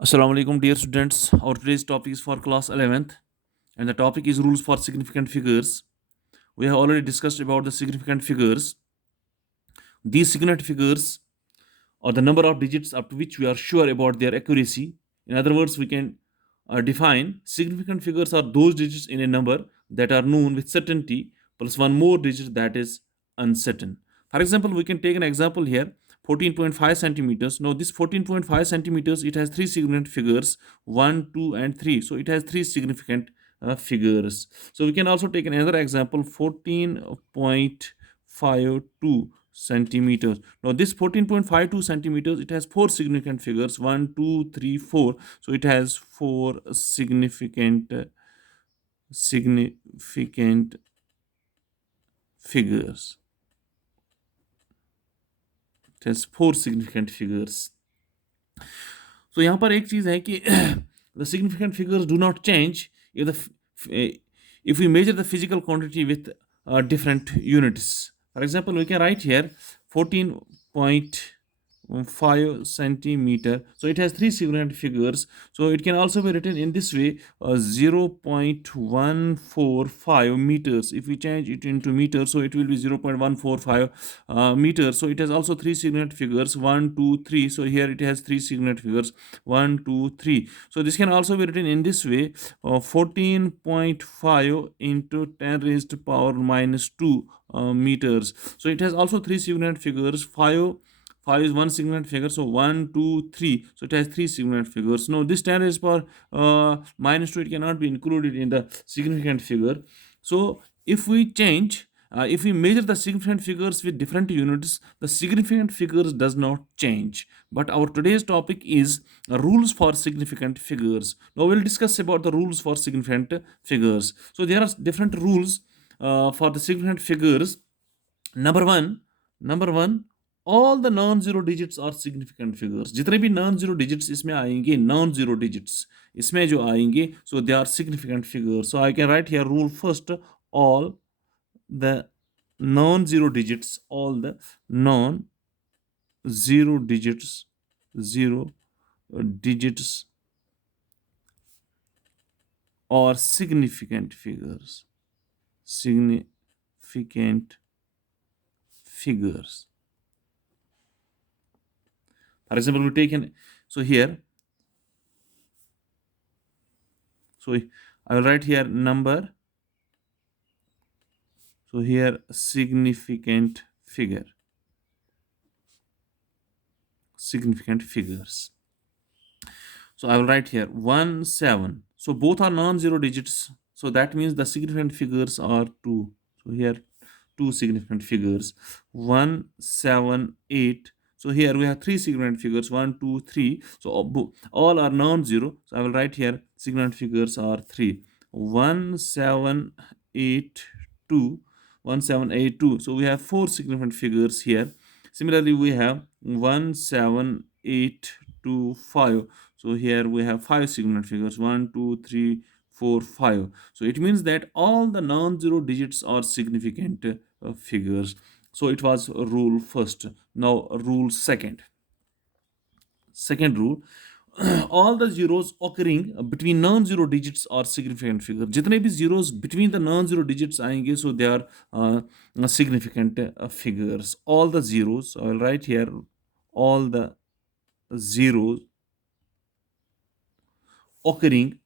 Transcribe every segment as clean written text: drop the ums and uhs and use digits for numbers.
Assalamu alaikum, dear students. Our today's topic is for class 11th, and the topic is rules for significant figures. We have already discussed about the significant figures. These significant figures are the number of digits up to which we are sure about their accuracy. In other words, we can define significant figures are those digits in a number that are known with certainty plus one more digit that is uncertain. For example, we can take an example here 14.5 centimeters. Now, this 14.5 centimeters it has three significant figures 1, 2, and 3. So, it has three significant figures. So, we can also take another example 14.52 centimeters. Now this 14.52 centimeters it has four significant figures 1, 2, 3, 4. So it has four significant figures. It has four significant figures. So यहाँ पर एक चीज है कि the significant figures do not change if we measure the physical quantity with different units. For example, we can write here 14.5 centimeter. So it has three significant figures. So it can also be written in this way 0.145 meters. If we change it into meters, so it will be 0.145 meters. So it has also three significant figures 1, 2, 3. So here it has three significant figures 1, 2, 3. So this can also be written in this way 14.5 into 10 raised to power minus 2 meters. So it has also three significant figures 5 is one significant figure, so 1, 2, 3. So it has three significant figures. Now this 10 raised power minus 2 it cannot be included in the significant figure. So if we change if we measure the significant figures with different units, the significant figures does not change. But our today's topic is rules for significant figures. Now we'll discuss about the rules for significant figures. So there are different rules for the significant figures. Number one, all the non-zero digits are significant figures. जितने भी non-zero digits इसमें आएंगे, non-zero digits इसमें जो आएंगे, so they are significant figures. So I can write here rule first: all the non-zero digits, all the non-zero digits, zero digits are significant figures. Significant figures. For example, we take an so here. So I will write here number. So here significant figure. Significant figures. So I will write here 1, 7. So both are non-zero digits. So that means the significant figures are 2. So here two significant figures 1, 7, 8. So here we have three significant figures 1, 2, 3. So all are non-zero. So I will write here significant figures are 3. 1, 7, 8, 2. 1, 7, 8, 2. So we have four significant figures here. Similarly, we have 1, 7, 8, 2, 5. So here we have five significant figures 1, 2, 3, 4, 5. So it means that all the non-zero digits are significant figures. So it was rule first. Now rule second. Second rule: all the zeros occurring between non-zero digits are significant figure. जितने भी zeros between the non-zero digits आएंगे, so they are significant figures. All the zeros, I will write here all the zeros occurring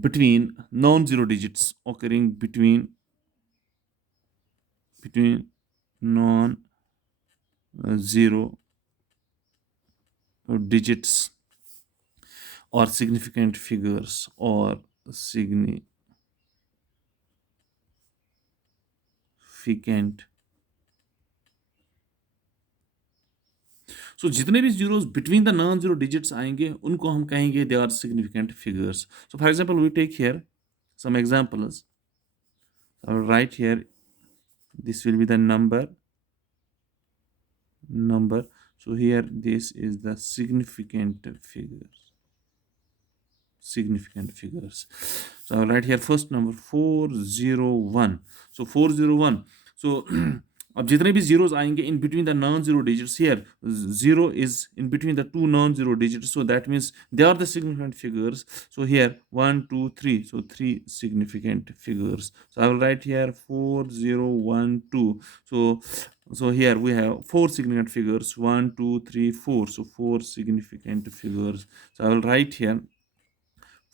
between non-zero digits, occurring between non-zero digits or significant figures or significant. So जितने भी zeros between the non-zero digits आएंगे उनको हम कहेंगे they are significant figures. So for example, we take here some examples. I will write here this will be the number. So here this is the significant figures. So I will write here first number 401. So 401. So अब जितने भी zeros आएंगे in between the non zero digits, here zero is in between the two non zero digits, so that means they are the significant figures. So here 1 2 3, so three significant figures. So I will write here 4012. So here we have four significant figures, 1 2 3 4, so four significant figures. So I will write here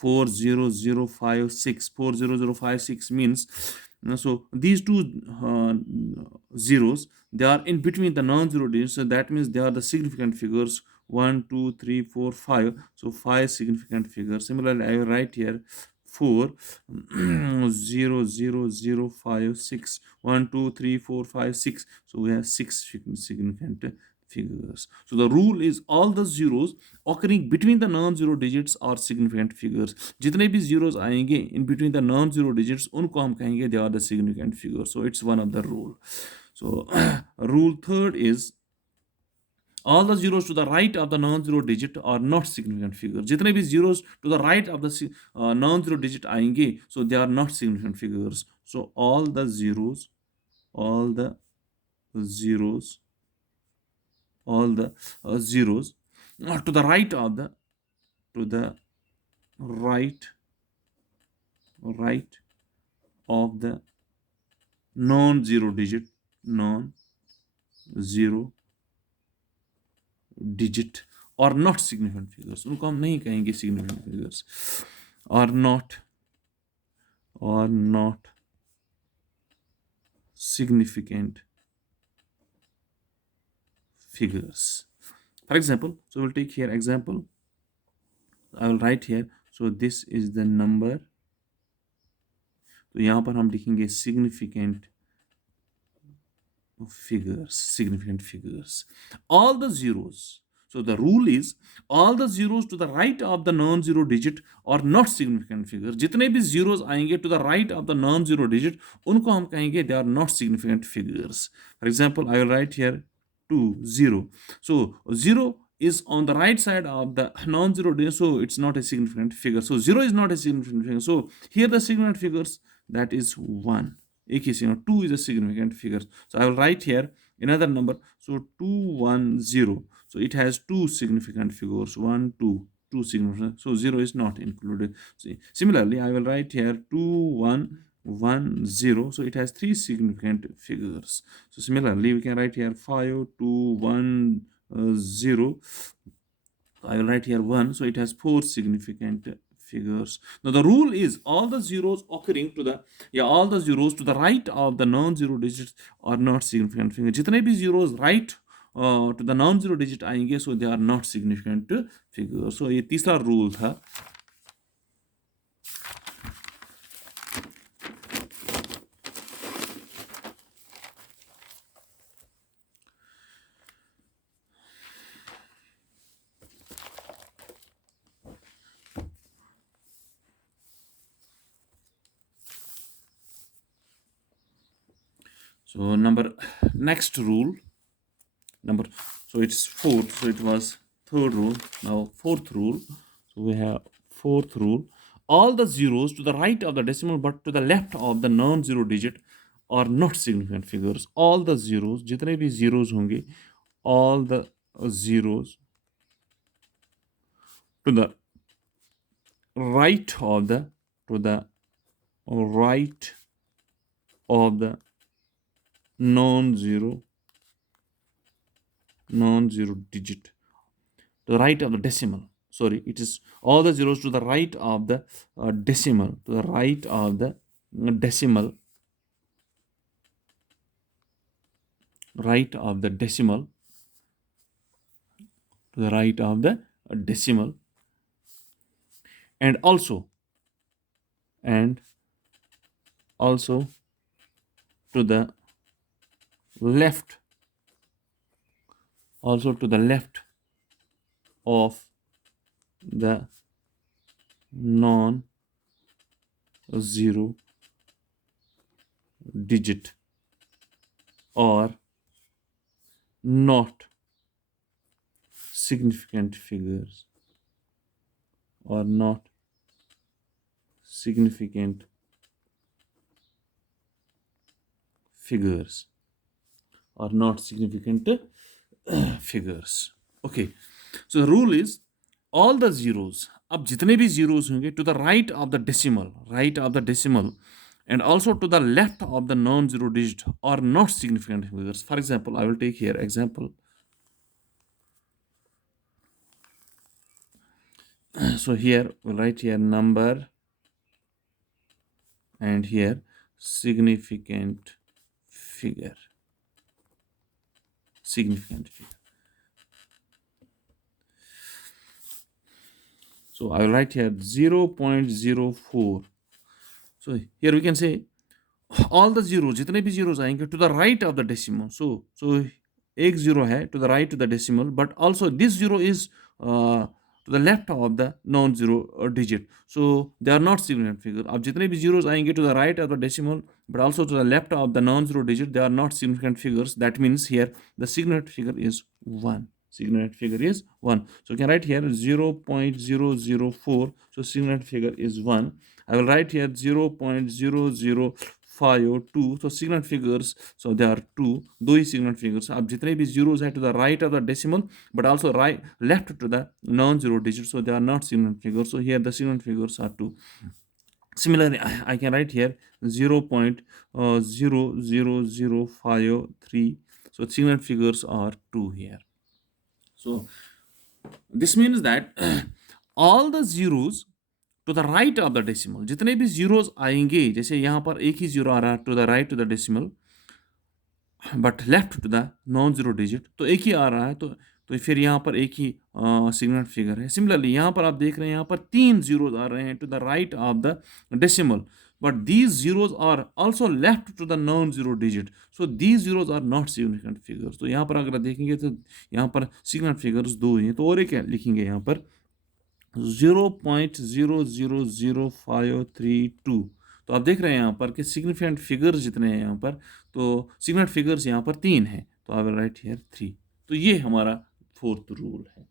40056. 40056 means, so these two zeros, they are in between the non-zero digits, so that means they are the significant figures. 1 2 3 4 5, so five significant figures. Similarly, I will write here 4 00056. 1 2 3 4 5 6, so we have six significant figures. So the rule is all the zeros occurring between the non-zero digits are significant figures. जितने भी zeros आएंगे in between the non-zero digits, उनको हम कहेंगे they are the significant figures. So it's one of the rule. So rule third is all the zeros to the right of the non-zero digit are not significant figures. जितने भी zeros to the right of the non-zero digit आएंगे, so they are not significant figures. So all the zeros all the zeros to the right of the to the right of the non-zero digit are not significant figures. उनको हम नहीं कहेंगे significant figures. are not significant figures. For example, so we'll take here example. I will write here, so this is the number. तो यहाँ पर हम लिखेंगे significant figures. All the zeros. So the rule is all the zeros to the right of the non-zero digit are not significant figures. जितने भी zeros आएंगे to the right of the non-zero digit, उनको हम कहेंगे they are not significant figures. For example, I will write here 2 0. So 0 is on the right side of the non-zero digit, so it's not a significant figure. So 0 is not a significant figure. So here the significant figures, that is 1. 2 is a significant figure. So I will write here another number. So 210. So it has two significant figures. 1 2, two significant. So 0 is not included. See, similarly, I will write here 2110. So it has three significant figures. So similarly, we can write here 5210. I will write here 1. So it has four significant figures. Now the rule is all the zeros occurring to the right of the non-zero digits are not significant figures. जितने भी zeros right to the non-zero digit आएंगे, so they are not significant figures. So ये तीसरा rule था. So next rule, so it's fourth, so it was third rule, now fourth rule. So we have fourth rule, all the zeros to the right of the decimal but to the left of the non-zero digit are not significant figures. All the zeros, जितने भी zeros होंगे, all the zeros to the right of the non-zero digit, to the right of the decimal. Sorry, it is all the zeros to the right of the decimal, to the right of the decimal, right of the decimal, to the right of the decimal, and also to the left, also to the left of the non-zero digit are not significant figures, or not significant figures. are not significant figures. Okay, so the rule is all the zeros, अब जितने भी zeros होंगे to the right of the decimal and also to the left of the non-zero digit are not significant figures. For example, I will take here example. So here we'll write here number and here significant figure. Significant figure. So I will write here 0.04. So here we can say all the zeros, जितने भी zeros आएंगे to the right of the decimal. So एक zero है to the right of the decimal, but also this zero is to the left of the non-zero digit. So they are not significant figure. अब जितने भी zeros आएंगे to the right of the decimal, but also to the left of the non-zero digit, they are not significant figures. That means here the significant figure is 1. Significant figure is 1. So you can write here 0.004. So significant figure is 1. I will write here 0.0052. So significant figures, so there are 2. दो ही significant figures. अब जितने भी zeros है to the right of the decimal, but also right left to the non-zero digit, so they are not significant figures. So here the significant figures are 2. Similarly, I can write here 0.00053. So significant figures are 2 here. So this means that all the zeros to the right of the decimal, जितने भी zeros आएंगे, जैसे यहाँ पर एक ही zero आ रहा है to the right to the decimal, but left to the non-zero digit, तो एक ही आ रहा है, तो फिर यहाँ पर एक ही significant figure है. Similarly, यहाँ पर आप देख रहे हैं यहाँ पर 3 zeros आ रहे हैं to the right of the decimal, but these zeros are also left to the non-zero digit, so these zeros are not significant figures. तो यहाँ पर अगर देखेंगे तो यहाँ पर significant figures 2 हैं, तो और एक लिखेंगे यहाँ पर 0.000532. तो आप देख रहे हैं यहाँ पर कि सिग्निफिकेंट फिगर्स जितने हैं यहाँ पर, तो सिग्निफिकेंट फिगर्स यहाँ पर 3 हैं, तो आई विल राइट हियर 3. तो ये हमारा फोर्थ रूल है.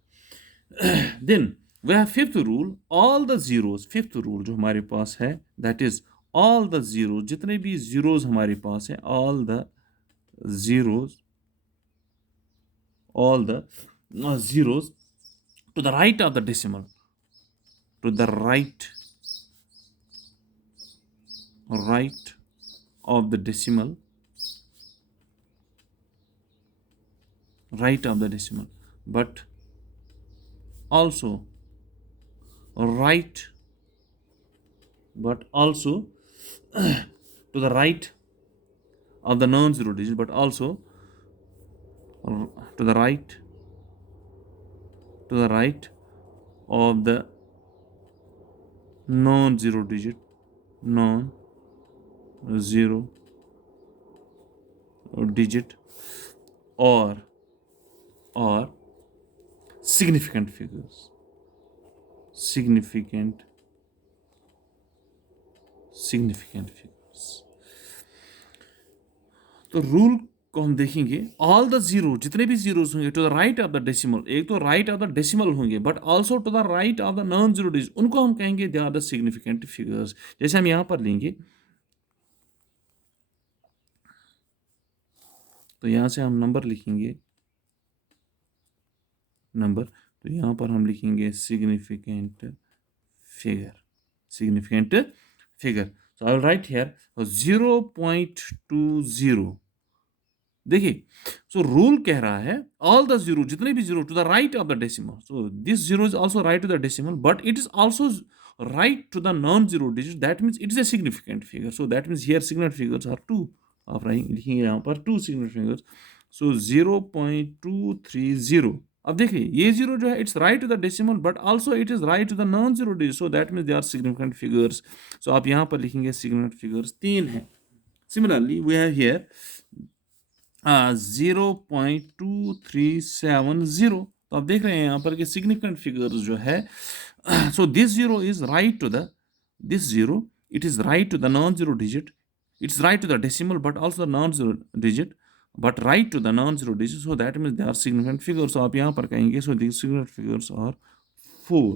Then we have fifth rule, all the zeros. Fifth rule जो हमारे पास है that is all the zeros, जितने भी जीरोस हमारे पास है, all the zeros to the right of the decimal, to the right of the decimal, right of the decimal, but also right, but also to the right of the non-zero digit, but also to the right of the non-zero digit, non-zero digit, or significant figures, significant figures. तो rule को हम देखेंगे, all the zero, जितने भी zeros होंगे to the right of the decimal, एक तो right of the decimal होंगे but also to the right of the non zero digit, उनको हम कहेंगे they are the significant figures. जैसे हम यहां पर लेंगे, तो यहां से हम नंबर लिखेंगे, नंबर, तो यहां पर हम लिखेंगे significant figure. So I will write here 0.20. देखिए, सो रूल कह रहा है ऑल द जीरो, जितने भी zero to the right of the decimal, so this zero is also right to the decimal but it is also right to the non zero digit, that means it is a significant figure. So that means here significant figures are 2. आप लिखेंगे यहाँ पर 2 significant figures. सो 0.230. अब देखिए, ये zero जो है it's right to the decimal but also it is right to the non zero digit, so that means they are significant figures. So आप यहाँ पर लिखेंगे सिग्निफिकेंट फिगर्स 3 हैं. Similarly we have here 0.2370. तो आप देख रहे हैं यहाँ पर कि सिग्निफिकेंट फिगर्स जो है, so this zero is right to the, this zero it is right to the non zero digit, it's right to the decimal but also non zero digit, but right to the non zero digit, so that means they are significant figures. So आप यहाँ पर कहेंगे so this significant figures are 4.